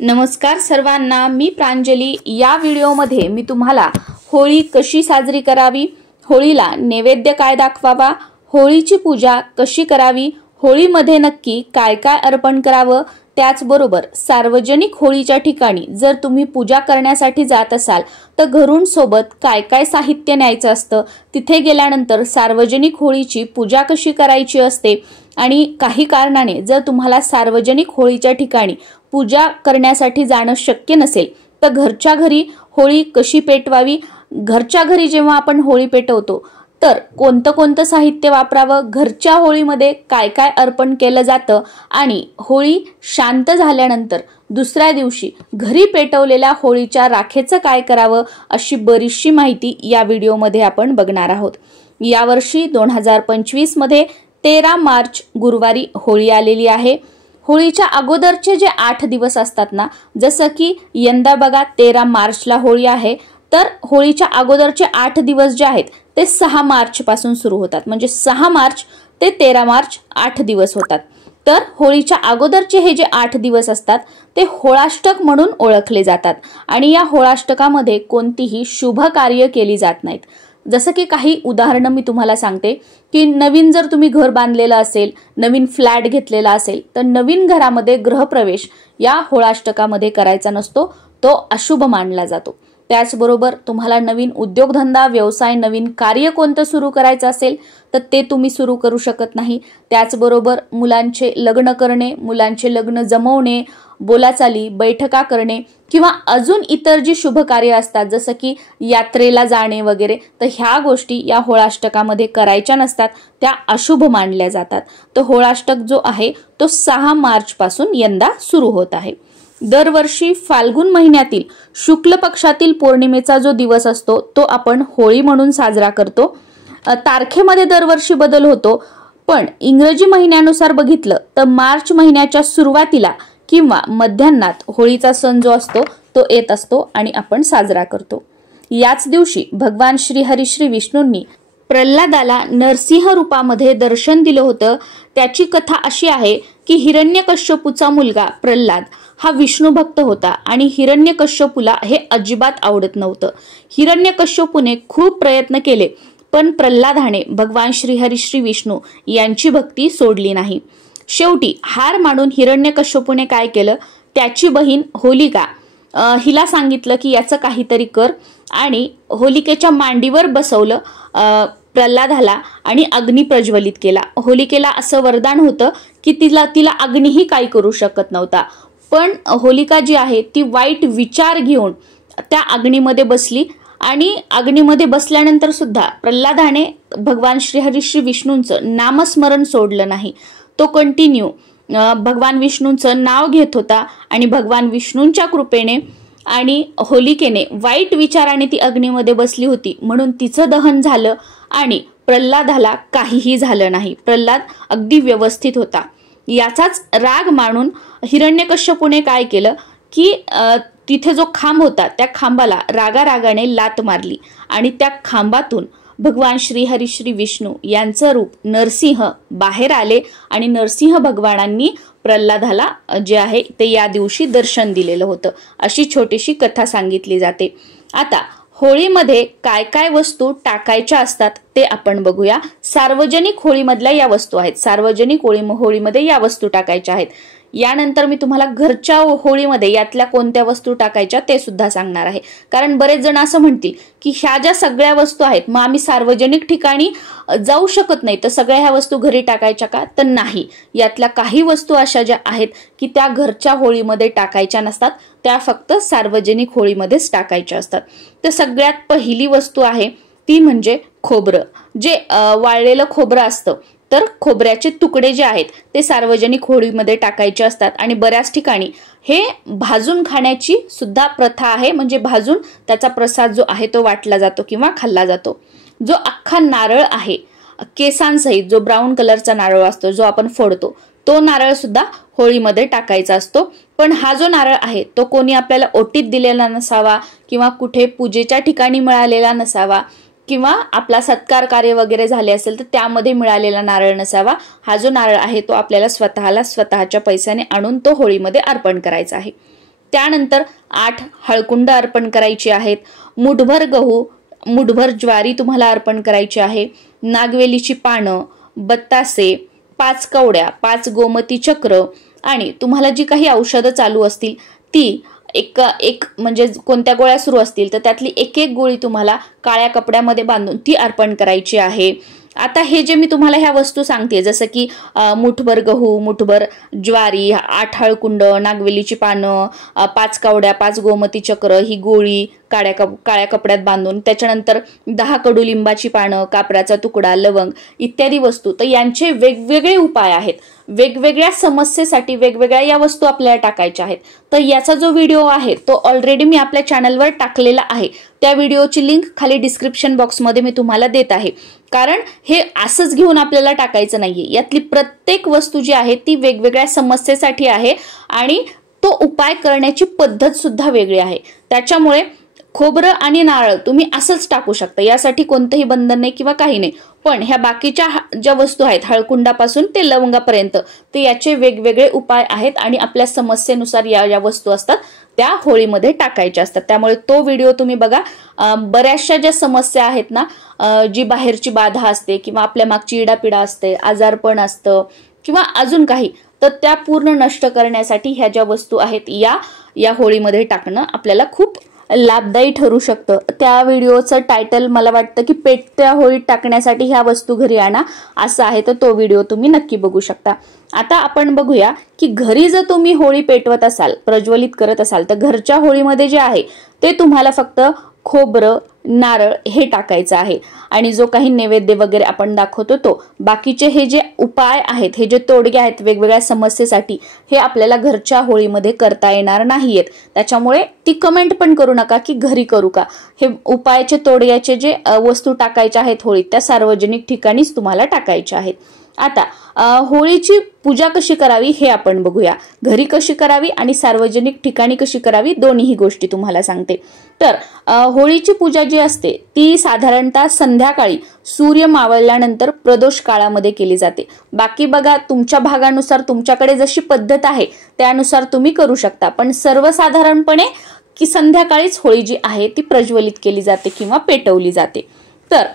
नमस्कार सर्वांना, मी प्रांजली। या व्हिडिओमध्ये मी तुम्हाला होळी कशी साजरी करावी, होळीला नैवेद्य काय दाखवावा, होळीची पूजा कशी करावी, होळीमध्ये नक्की काय काय अर्पण करावं, त्याचबरोबर सार्वजनिक होळीच्या ठिकाणी जर तुम्ही पूजा करण्यासाठी जात असाल तर घरून सोबत काय काय साहित्य न्यायचं असतं, तिथे गेल्यानंतर सार्वजनिक होळीची पूजा कशी करायची असते आणि काही कारणाने जर तुम्हाला सार्वजनिक होळीच्या ठिकाणी पूजा करण्यासाठी जाणं शक्य नसेल तर घरच्या घरी होळी कशी पेटवावी, घरच्या घरी जेव्हा आपण होळी पेटवतो तर कोणतं साहित्य वापरावं, घरच्या होळीमध्ये काय काय अर्पण केलं जातं आणि होळी शांत झाल्यानंतर दुसऱ्या दिवशी घरी पेटवलेल्या होळीच्या राखेचं काय करावं, अशी बरीचशी माहिती या व्हिडिओमध्ये आपण बघणार आहोत। यावर्षी 2025 मध्ये 13 मार्च गुरुवारी होळी आलेली आहे। होळीच्या अगोदरचे जे 8 दिवस असतात ना, जसं की यंदा बघा 13 मार्चला होळी आहे, तर होळीच्या अगोदरचे 8 दिवस जे आहेत ते 6 मार्च पासून सुरू होतात। म्हणजे 6 मार्च ते 13 मार्च 8 दिवस होतात। तर होळीच्या अगोदरचे हे जे 8 दिवस असतात ते होळाष्टक म्हणून ओळखले जातात आणि या होळाष्टकामध्ये कोणतीही शुभ कार्य केली जात नाहीत। जसं की काही उदाहरणं मी तुम्हाला सांगते की नवीन जर तुम्ही घर बांधलेलं असेल, नवीन फ्लॅट घेतलेला असेल तर नवीन घरामध्ये गृहप्रवेश या होळाष्टकामध्ये करायचा नसतो, तो अशुभ मानला जातो। त्याचबरोबर तुम्हाला नवीन उद्योगधंदा, व्यवसाय, नवीन कार्य कोणतं सुरू करायचं असेल तर ते तुम्ही सुरू करू शकत नाही। त्याचबरोबर मुलांचे लग्न करणे, मुलांचे लग्न जमवणे, बोलाचाली, बैठका करणे किंवा अजून इतर जी शुभ कार्य असतात जसं की यात्रेला जाणे वगैरे, तर ह्या गोष्टी या होळाष्टकामध्ये करायच्या नसतात, त्या अशुभ मानल्या जातात। तर होळाष्टक जो आहे तो 6 मार्च पासून यंदा सुरू होत आहे। दरवर्षी फाल्गुन महिन्यातील शुक्ल पक्षातील पौर्णिमेचा जो दिवस असतो तो आपण होळी म्हणून साजरा करतो। तारखेमध्ये दरवर्षी बदल होतो, पण इंग्रजी महिन्यानुसार बघितलं तर मार्च महिन्याच्या सुरुवातीला किंवा मध्यान्हात होळीचा सण जो असतो तो येत असतो आणि आपण साजरा करतो। याच दिवशी भगवान श्री हरी श्री विष्णूंनी प्रल्हादाला नरसिंह रूपामध्ये दर्शन दिलं होतं। त्याची कथा अशी आहे की हिरण्यकश्यपूचा मुलगा प्रल्हाद हा विष्णू भक्त होता आणि हिरण्यकश्यपूला हे अजिबात आवडत नव्हतं। हिरण्यकश्यपूने खूप प्रयत्न केले पण प्रल्हादाने भगवान श्री हरी श्री विष्णू यांची भक्ती सोडली नाही। शेवटी हार मानून हिरण्यकश्यपूने काय केलं, त्याची बहीण होलिका हिला सांगितलं की याचं काहीतरी कर आणि होलिकेच्या मांडीवर बसवलं प्रल्हादाला आणि अग्नी प्रज्वलित केला। होलिकेला असं वरदान होतं की तिला अग्नीही काही करू शकत नव्हता, पण होलिका जी आहे ती वाईट विचार घेऊन त्या अग्नीमध्ये बसली आणि अग्नीमध्ये बसल्यानंतर सुद्धा प्रल्हादाने भगवान श्री हरी श्री विष्णूंचं नामस्मरण सोडलं नाही। तो कंटिन्यू भगवान विष्णूंचं नाव घेत होता आणि भगवान विष्णूंच्या कृपेने आणि होलिकेने वाईट विचाराने ती अग्नीमध्ये बसली होती म्हणून तिचं दहन झालं आणि प्रल्हादाला काहीही झालं नाही। प्रल्हाद अगदी व्यवस्थित होता। याचाच राग मानून हिरण्यकश्यपूने काय केलं की तिथे जो खांब होता त्या खांबाला रागाने लात मारली आणि त्या खांबातून भगवान श्री हरी श्री विष्णू यांचं रूप नरसिंह बाहेर आले आणि नरसिंह भगवानांनी प्रल्हादाला जे आहे ते या दिवशी दर्शन दिलेलं होतं। अशी छोटीशी कथा सांगितली जाते। आता होळीमध्ये काय काय वस्तू टाकायच्या असतात ते आपण बघूया। सार्वजनिक होळीमधल्या या वस्तू आहेत, सार्वजनिक होळीमध्ये या वस्तू टाकायच्या आहेत। यानंतर मी तुम्हाला घरच्या होळीमध्ये यातल्या कोणत्या वस्तू टाकायच्या ते सुद्धा सांगणार आहे, कारण बरेच जण असं म्हणतील की ह्या ज्या सगळ्या वस्तू आहेत मग आम्ही सार्वजनिक ठिकाणी जाऊ शकत नाही तर सगळ्या ह्या वस्तू घरी टाकायच्या का, तर नाही। यातल्या काही वस्तू अशा ज्या आहेत की त्या घरच्या होळीमध्ये टाकायच्या नसतात, त्या फक्त सार्वजनिक होळीमध्येच टाकायच्या असतात। तर सगळ्यात पहिली वस्तू आहे ती म्हणजे खोबरं। जे वाळलेलं खोबरं असतं तर खोबऱ्याचे तुकडे जे आहेत ते सार्वजनिक होळीमध्ये टाकायचे असतात आणि बऱ्याच ठिकाणी हे भाजून खाण्याची सुद्धा प्रथा आहे, म्हणजे भाजून त्याचा प्रसाद जो आहे तो वाटला जातो किंवा खाल्ला जातो। जो अख्खा नारळ आहे केसांसहित, जो ब्राऊन कलरचा नारळ असतो जो आपण फोडतो, तो नारळ सुद्धा होळीमध्ये टाकायचा असतो। पण हा जो नारळ आहे तो कोणी आपल्याला ओटीत दिलेला नसावा किंवा कुठे पूजेच्या ठिकाणी मिळालेला नसावा किंवा आपला सत्कार कार्य वगैरे झाले असेल तर त्यामध्ये मिळालेला नारळ नसावा। हा जो नारळ आहे तो आपल्याला स्वतःच्या पैशाने आणून तो होळीमध्ये अर्पण करायचा आहे। त्यानंतर 8 हळकुंड अर्पण करायची आहेत, मुठभर गहू, मुठभर ज्वारी तुम्हाला अर्पण करायची आहे, नागवेलीची पानं, बत्तासे, 5 कवड्या, 5 गोमती चक्र आणि तुम्हाला जी काही औषधं चालू असतील ती एक म्हणजे कोणत्या गोळ्या सुरू असतील तर त्यातली एक गोळी तुम्हाला काळ्या कपड्यामध्ये बांधून ती अर्पण करायची आहे। आता हे जे मी तुम्हाला ह्या वस्तू सांगते जसं की मुठभर गहू, मुठभर ज्वारी, 8 हळकुंड, नागवेलीची पानं, 5 कवड्या, 5 गोमती चक्र, ही गोळी काळ्या कपड्यात बांधून, त्याच्यानंतर 10 कडुलिंबाची पानं, कापराचा तुकडा, लवंग इत्यादी वस्तू, तर यांचे वेगवेगळे उपाय आहेत। वेगवेगळ्या समस्येसाठी वेगवेगळ्या या वस्तू आपल्याला टाकायच्या आहेत। तर याचा जो व्हिडिओ आहे तो ऑलरेडी मी आपल्या चॅनलवर टाकलेला आहे, त्या व्हिडिओची लिंक खाली डिस्क्रिप्शन बॉक्समध्ये मी तुम्हाला देत आहे। कारण हे असंच घेऊन आपल्याला टाकायचं नाहीये, यातली प्रत्येक वस्तू जी आहे ती वेगवेगळ्या समस्येसाठी आहे आणि तो उपाय करण्याची पद्धत सुद्धा वेगळी आहे। त्याच्यामुळे खोबरं आणि नारळ तुम्ही असंच टाकू शकता, यासाठी कोणतंही बंधन नाही किंवा काही नाही। पण ह्या बाकीच्या ज्या वस्तू आहेत हळकुंडापासून ते लवंगापर्यंत ते याचे वेगवेगळे उपाय आहेत आणि आपल्या समस्येनुसार या वस्तू असतात त्या होळीमध्ये टाकायच्या असतात। त्यामुळे तो व्हिडिओ तुम्ही बघा। बऱ्याचशा ज्या समस्या आहेत ना, जी बाहेरची बाधा असते किंवा आपल्या मागची इडापिडा असते, आजारपण असतं किंवा अजून काही, तर त्या पूर्ण नष्ट करण्यासाठी ह्या ज्या वस्तू आहेत या होळीमध्ये टाकणं आपल्याला खूप लाभदायी ठरू शकतं। त्या व्हिडिओचं टायटल मला वाटतं की पेटत्या होळीत टाकण्यासाठी ह्या वस्तू घरी आणा असं आहे, तर तो व्हिडिओ तुम्ही नक्की बघू शकता। आता आपण बघूया की घरी जर तुम्ही होळी पेटवत असाल, प्रज्वलित करत असाल, तर घरच्या होळीमध्ये जे आहे ते तुम्हाला फक्त खोबरं, नारळ हे टाकायचं आहे आणि जो काही नैवेद्य वगैरे आपण दाखवतो तो, बाकीचे हे जे उपाय आहेत, हे जे तोडगे आहेत वेगवेगळ्या समस्येसाठी, हे आपल्याला घरच्या होळीमध्ये करता येणार नाहीयेत। त्याच्यामुळे ती कमेंट पण करू नका की घरी करू का, हे उपायाचे तोडग्याचे जे वस्तू टाकायच्या आहेत होळीत त्या सार्वजनिक ठिकाणीच तुम्हाला टाकायच्या आहेत। आता होळीची पूजा कशी करावी हे आपण बघूया, घरी कशी करावी आणि सार्वजनिक ठिकाणी कशी करावी, दोन्ही गोष्टी तुम्हाला सांगते। तर होळीची पूजा जी असते ती साधारणतः संध्याकाळी सूर्य मावळल्यानंतर प्रदोष काळामध्ये केली जाते। बाकी बघा तुमच्या भागानुसार तुमच्याकडे जशी पद्धत आहे त्यानुसार तुम्ही करू शकता, पण सर्वसाधारणपणे की संध्याकाळीच होळी जी आहे ती प्रज्वलित केली जाते किंवा पेटवली जाते। तर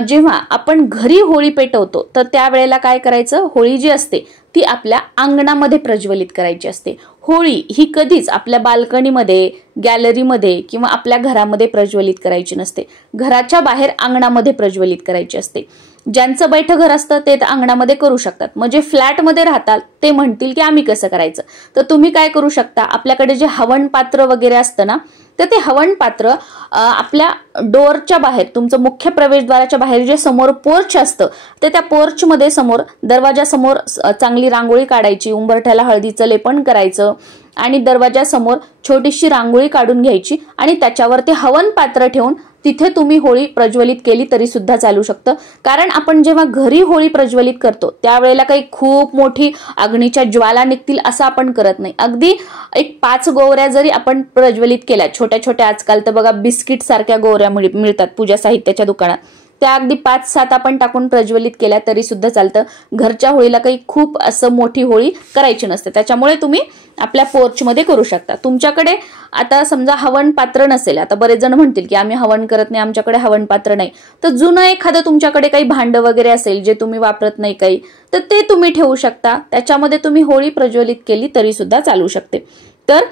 जेव्हा आपण घरी होळी पेटवतो तर त्यावेळेला काय करायचं, होळी जी असते ती आपल्या अंगणामध्ये प्रज्वलित करायची असते। होळी ही कधीच आपल्या बाल्कनीमध्ये, गॅलरीमध्ये किंवा आपल्या घरामध्ये प्रज्वलित करायची नसते, घराच्या बाहेर अंगणामध्ये प्रज्वलित करायची असते। ज्यांचं बैठं घर असतं ते अंगणामध्ये करू शकतात, म्हणजे फ्लॅटमध्ये राहतात ते म्हणतील की आम्ही कसं करायचं, तर तुम्ही काय करू शकता, आपल्याकडे जे हवन पात्र वगैरे असतं ना, तर ते हवन पात्र आपल्या डोअरच्या बाहेर, तुमचं मुख्य प्रवेशद्वाराच्या बाहेर जे समोर पोर्च असतं तर त्या पोर्च मध्ये समोर दरवाजासमोर चांगली रांगोळी काढायची, उंबरठ्याला हळदीचं लेपन करायचं आणि दरवाजासमोर छोटीशी रांगोळी काढून घ्यायची आणि त्याच्यावर ते हवन पात्र ठेवून तिथे तुम्ही होळी प्रज्वलित केली तरी सुद्धा चालू शकतं। कारण आपण जेव्हा घरी होळी प्रज्वलित करतो त्यावेळेला काही खूप मोठी अग्नीच्या ज्वाला निघतील असं आपण करत नाही, अगदी एक 5 गोवऱ्या जरी आपण प्रज्वलित केल्या, छोट्या छोट्या, आजकाल तर बघा बिस्किट सारख्या गोवऱ्या मिळतात पूजा साहित्याच्या दुकानात, त्या अगदी 5-7 आपण टाकून प्रज्वलित केल्या तरी सुद्धा चालतं। घरच्या होळीला काही खूप असं मोठी होळी करायची नसते, त्याच्यामुळे तुम्ही आपल्या पोर्चमध्ये करू शकता। तुमच्याकडे आता समजा हवन पात्र नसेल, आता बरेच जण म्हणतील की आम्ही हवन करत नाही, आमच्याकडे हवन पात्र नाही, तर जुनं एखादं तुमच्याकडे काही भांड वगैरे असेल जे तुम्ही वापरत नाही काही, तर ते तुम्ही ठेवू शकता, त्याच्यामध्ये तुम्ही होळी प्रज्वलित केली तरी सुद्धा चालू शकते। तर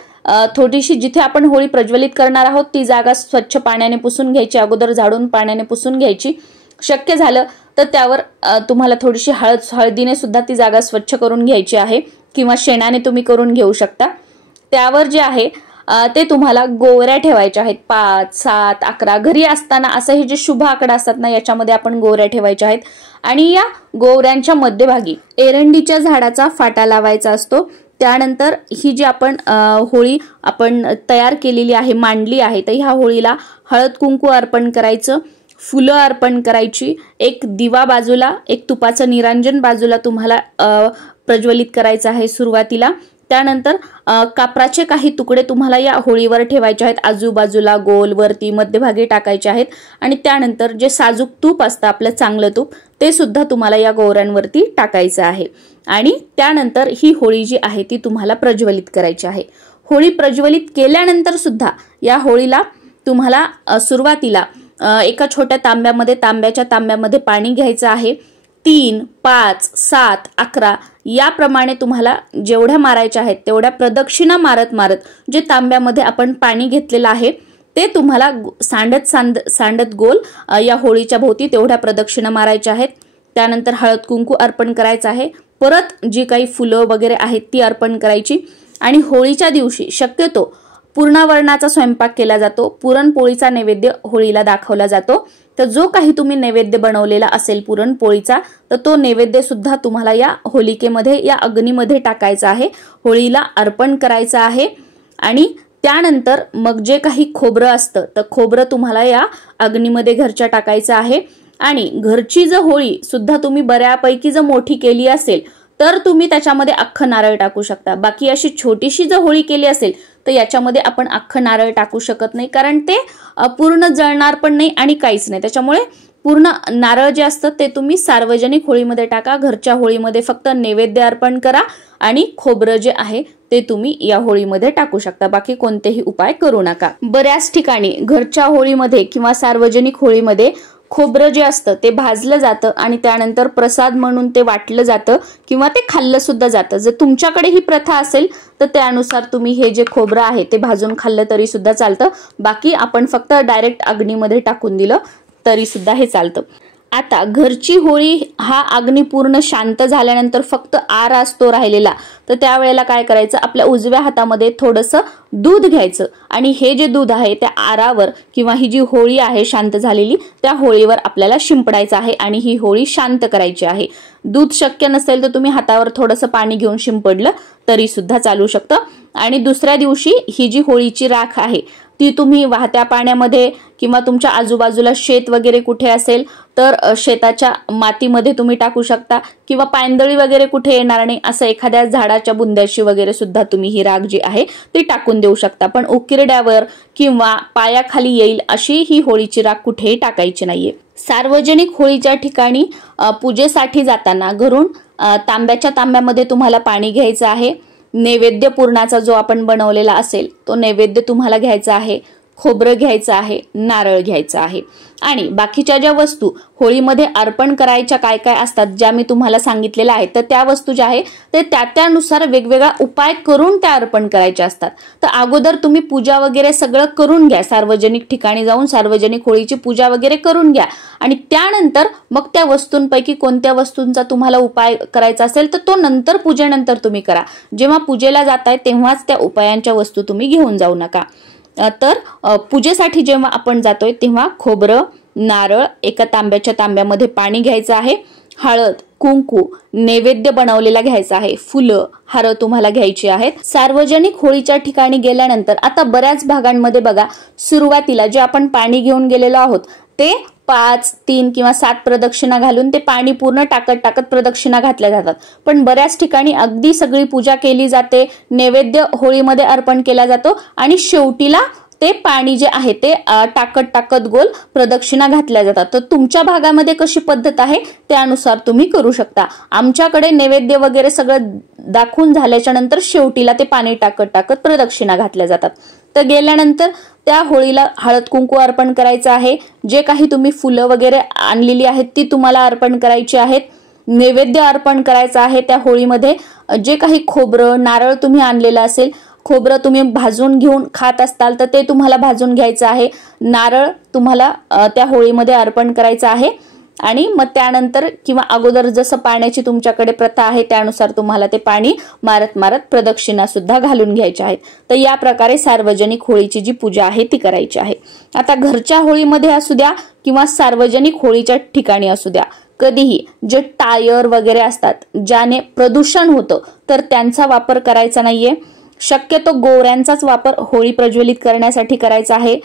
थोडीशी जिथे आपण होळी प्रज्वलित करणार आहोत ती जागा स्वच्छ पाण्याने पुसून घ्यायची, अगोदर झाडून पाण्याने पुसून घ्यायची, शक्य झालं तर त्यावर तुम्हाला थोडीशी हळदीने सुद्धा ती जागा स्वच्छ करून घ्यायची आहे किंवा शेणाने तुम्ही करून घेऊ शकता। त्यावर जे आहे ते तुम्हाला गोवऱ्या ठेवायच्या आहेत, 5, 7, 11 घरी असताना असं हे जे शुभ आकडा असतात ना याच्यामध्ये आपण गोवऱ्या ठेवायच्या आहेत आणि या गोवऱ्यांच्या मध्यभागी एरंडीच्या झाडाचा फाटा लावायचा असतो। त्यानंतर ही जी आपण होळी आपण तयार केलेली आहे, मांडली आहे, तर ह्या होळीला हळद कुंकू अर्पण करायचं, फुलं अर्पण करायची, एक दिवा बाजूला, एक तुपाचं निरांजन बाजूला तुम्हाला प्रज्वलित करायचं आहे सुरुवातीला। त्यानंतर कापराचे काही तुकडे तुम्हाला या होळीवर ठेवायचे आहेत, आजूबाजूला गोल वरती मध्यभागी टाकायचे आहेत आणि त्यानंतर जे साजूक तूप असतं आपलं चांगलं तूप ते सुद्धा तुम्हाला या गोवऱ्यांवरती टाकायचं आहे आणि त्यानंतर ही होळी जी आहे ती तुम्हाला प्रज्वलित करायची आहे। होळी प्रज्वलित केल्यानंतर सुद्धा या होळीला तुम्हाला सुरुवातीला एका छोट्या तांब्याच्या तांब्यामध्ये पाणी घ्यायचं आहे। 3, 5, 7, 11 याप्रमाणे तुम्हाला जेवढ्या मारायच्या आहेत तेवढ्या प्रदक्षिणा मारत जे तांब्यामध्ये आपण पाणी घेतलेलं आहे ते तुम्हाला सांडत गोल या होळीच्या भोवती तेवढ्या प्रदक्षिणा मारायच्या आहेत। त्यानंतर हळद कुंकू अर्पण करायचं आहे। परत जी काही फुलं वगैरे आहेत ती अर्पण करायची आणि होळीच्या दिवशी शक्यतो पूर्णावरणाचा स्वयंपाक केला जातो। पुरणपोळीचा नैवेद्य होळीला दाखवला जातो। तर जो काही तुम्ही नैवेद्य बनवलेला असेल पुरणपोळीचा तर तो नैवेद्य सुद्धा तुम्हाला या होलिकेमध्ये या अग्नीमध्ये टाकायचा आहे, होळीला अर्पण करायचं आहे। आणि त्यानंतर मग जे काही खोबरं असतं तर खोबरं तुम्हाला या अग्नीमध्ये घरच्या टाकायचं आहे। आणि घरची जर होळी सुद्धा तुम्ही बऱ्यापैकी जर मोठी केली असेल तर तुम्ही त्याच्यामध्ये अख्खं नारळ टाकू शकता। बाकी अशी छोटीशी जर होळी केली असेल तर याच्यामध्ये आपण अख्खं नारळ टाकू शकत नाही, कारण ते पूर्ण जळणार पण नाही आणि काहीच नाही। त्याच्यामुळे पूर्ण नारळ जे असतं ते तुम्ही सार्वजनिक होळीमध्ये टाका। घरच्या होळीमध्ये फक्त नैवेद्य अर्पण करा आणि खोबरं जे आहे ते तुम्ही या होळीमध्ये टाकू शकता, बाकी कोणतेही उपाय करू नका। बऱ्याच ठिकाणी घरच्या होळीमध्ये किंवा सार्वजनिक होळीमध्ये खोबरं जे असतं ते भाजलं जातं आणि त्यानंतर प्रसाद म्हणून ते वाटलं जातं किंवा ते खाल्लं सुद्धा जातं। जर तुमच्याकडे ही प्रथा असेल तर त्यानुसार तुम्ही हे जे खोबरं आहे ते भाजून खाल्लं तरी सुद्धा चालतं, बाकी आपण फक्त डायरेक्ट अग्नीमध्ये टाकून दिलं तरी सुद्धा हे चालतं। आता घरची होळी हा अग्नी पूर्ण शांत झाल्यानंतर फक्त आर असतो राहिलेला, तर त्यावेळेला काय करायचं, आपल्या उजव्या हातामध्ये थोडंसं दूध घ्यायचं आणि हे जे दूध आहे त्या आरावर किंवा ही जी होळी आहे शांत झालेली त्या होळीवर आपल्याला शिंपडायचं आहे आणि ही होळी शांत करायची आहे। दूध शक्य नसेल तर तुम्ही हातावर थोडंसं पाणी घेऊन शिंपडलं तरी सुद्धा चालू शकतं। आणि दुसऱ्या दिवशी ही जी होळीची राख आहे ती तुम्ही वाहत्या पाण्यामध्ये किंवा तुमच्या आजूबाजूला शेत वगैरे कुठे असेल तर शेताच्या मातीमध्ये तुम्ही टाकू शकता किंवा पायंदळी वगैरे कुठे येणार नाही असं एखाद्या झाडाच्या बुंद्याशी वगैरे सुद्धा तुम्ही ही राख जी आहे ती टाकून देऊ शकता, पण उकिरड्यावर किंवा पायाखाली येईल अशी ही होळीची राख कुठेही टाकायची नाहीये। सार्वजनिक होळीच्या ठिकाणी पूजेसाठी जाताना घरून तांब्याच्या तांब्यामध्ये तुम्हाला पाणी घ्यायचं आहे। नैवेद्य पूर्णाचा जो आपण बनवलेला असेल तो नैवेद्य तुम्हाला घ्यायचा आहे, खोबरं घ्यायचं आहे, नारळ घ्यायचा आहे आणि बाकीच्या ज्या वस्तू होळीमध्ये अर्पण करायच्या काय काय असतात ज्या मी तुम्हाला सांगितलेल्या आहेत तर त्या वस्तू ज्या आहे ते त्यानुसार वेगवेगळा उपाय करून त्या अर्पण करायच्या असतात। तर अगोदर तुम्ही पूजा वगैरे सगळं करून घ्या, सार्वजनिक ठिकाणी जाऊन सार्वजनिक होळीची पूजा वगैरे करून घ्या आणि त्यानंतर मग त्या वस्तूंपैकी कोणत्या वस्तूंचा तुम्हाला उपाय करायचा असेल तर तो नंतर पूजेनंतर तुम्ही करा। जेव्हा पूजेला जाताय तेव्हाच त्या उपायांच्या वस्तू तुम्ही घेऊन जाऊ नका। तर पूजेसाठी जेव्हा आपण जातोय तेव्हा खोबरं, नारळ, एका तांब्याच्या तांब्यामध्ये पाणी घ्यायचं आहे, हळद, कुंकू, नैवेद्य बनवलेला घ्यायचा आहे, फुलं, हार तुम्हाला घ्यायची आहेत। सार्वजनिक होळीच्या ठिकाणी गेल्यानंतर आता बऱ्याच भागांमध्ये बघा सुरुवातीला जे आपण पाणी घेऊन गेलेलो आहोत ते 5, 3 किंवा 7 प्रदक्षिणा घालून ते पाणी पूर्ण टाकत प्रदक्षिणा घातल्या जातात, पण बऱ्याच ठिकाणी अगदी सगळी पूजा केली जाते, नैवेद्य होळीमध्ये अर्पण केला जातो आणि शेवटीला ते पाणी जे आहे ते टाकत गोल प्रदक्षिणा घातल्या जातात। तर तुमच्या भागामध्ये कशी पद्धत आहे त्यानुसार तुम्ही करू शकता। आमच्याकडे नैवेद्य वगैरे सगळं दाखवून झाल्याच्या नंतर शेवटीला ते पाणी टाकत प्रदक्षिणा घातल्या जातात। तर गेल्यानंतर त्या होळीला हळद कुंकू अर्पण करायचं आहे, जे काही तुम्ही फुलं वगैरे आणलेली आहेत ती तुम्हाला अर्पण करायची आहेत, नैवेद्य अर्पण करायचं आहे त्या होळीमध्ये, जे काही खोबरं, नारळ तुम्ही आणलेलं असेल, खोबरं तुम्ही भाजून घेऊन खात असताल तर ते तुम्हाला भाजून घ्यायचं आहे, नारळ तुम्हाला त्या होळीमध्ये अर्पण करायचं आहे आणि मग त्यानंतर किंवा अगोदर जसं पाण्याची तुमच्याकडे प्रथा आहे त्यानुसार तुम्हाला ते पाणी मारत प्रदक्षिणा सुद्धा घालून घ्यायच्या आहेत। तर या प्रकारे सार्वजनिक होळीची जी पूजा आहे ती करायची आहे। आता घरच्या होळीमध्ये असू द्या किंवा सार्वजनिक होळीच्या ठिकाणी असू द्या, कधीही जे टायर वगैरे असतात ज्याने प्रदूषण होतं तर त्यांचा वापर करायचा नाहीये। शक्यतो गोवऱ्यांचाच वापर होळी प्रज्वलित करण्यासाठी करायचा आहे।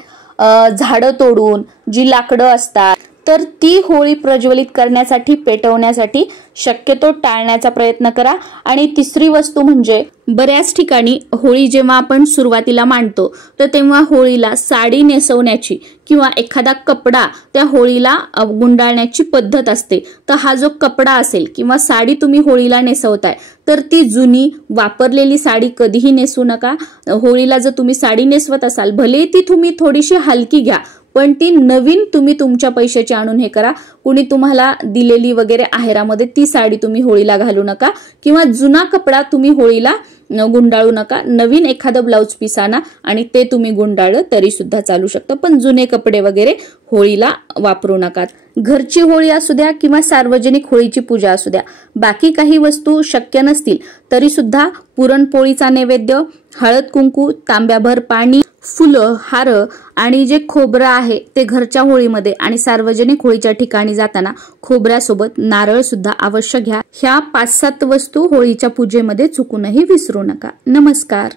झाडं तोडून जी लाकडं असतात तर ती होळी प्रज्वलित करण्यासाठी, पेटवण्यासाठी शक्यतो टाळण्याचा प्रयत्न करा। आणि तिसरी वस्तू म्हणजे बऱ्याच ठिकाणी होळी जेव्हा आपण सुरुवातीला मांडतो तर तेव्हा होळीला साडी नेसवण्याची किंवा एखादा कपडा त्या होळीला गुंडाळण्याची पद्धत असते। तर हा जो कपडा असेल किंवा साडी तुम्ही होळीला नेसवताय तर ती जुनी वापरलेली साडी कधीही नेसवू नका। होळीला जर तुम्ही साडी नेसवत असाल, भले ती तुम्ही थोडीशी हलकी घ्या, पण ती नवीन तुम्ही तुमच्या पैशाची आणून हे करा। कुणी तुम्हाला दिलेली वगैरे आहेरामध्ये ती साडी तुम्ही होळीला घालू नका किंवा जुना कपडा तुम्ही होळीला गुंडाळू नका। नवीन एखादं ब्लाउज पीस आणा आणि ते तुम्ही गुंडाळलं तरी सुद्धा चालू शकतं, पण जुने कपडे वगैरे होळीला वापरू नका। घरची होळी असू द्या किंवा सार्वजनिक होळीची पूजा असू द्या, बाकी काही वस्तू शक्य नसतील तरी सुद्धा पुरणपोळीचा नैवेद्य, हळद कुंकू, तांब्याभर पाणी, फुलं, हार आणि जे खोबरं आहे ते घरच्या होळीमध्ये आणि सार्वजनिक होळीच्या ठिकाणी जाताना खोबऱ्यासोबत नारळ सुद्धा अवश्य घ्या। ह्या 5-7 वस्तू होळीच्या पूजेमध्ये चुकूनही विसरू नका। नमस्कार।